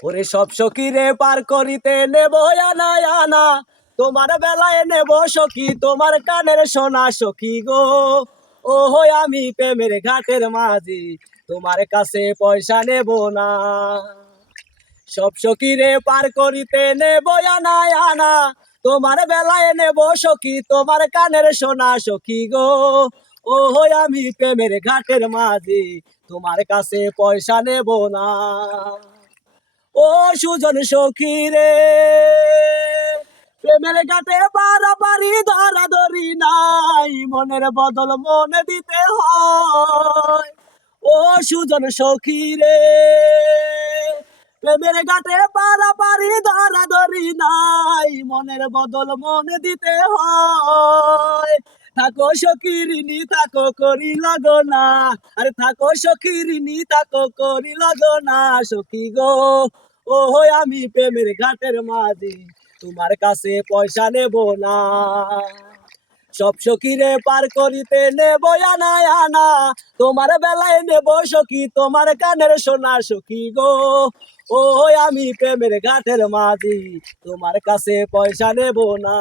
ওরে সব সখীরে পার করিতে নেব আনা আনা, তোমার বেলায় নেব সখী তোমার কানের সোনা সখী গো। ও হই আমি প্রেমের ঘাটের মাঝি, তোমার কাছে পয়সা নেব না। সব সখীরে পার করিতে নেব আনা আনা, তোমার বেলায় নেব সখী তোমার কানের সোনা সখী গো। ও হই আমি প্রেমের ঘাটের মাঝি, তোমার কাছে পয়সা নেব না। ও সুজন সখী রে, প্রেমের ঘাটে পারাপারি ধরাধরি নাই, মনের বদল মনে দিতে হয়। ও সুজন সখী রে, প্রেমের ঘাটে পারাপারি ধরাধরি নাই, মনের বদল মনে দিতে হয়। থাকো সখীরিনী থাকো করি লগনা, আরে থাকো সখীরিনী থাকো করি লগনা সখী গো। ও হই আমি প্রেমের ঘাটের মাঝি, তোমার কাছে পয়সা নেব না। সব সখীরে পার করিতে নেব আনা আনা, তোমার বেলায় নেব সখী তোমার কানের সোনা সখী গো। ও আমি প্রেমের ঘাটের মাঝি, তোমার কাছে পয়সা নেব না।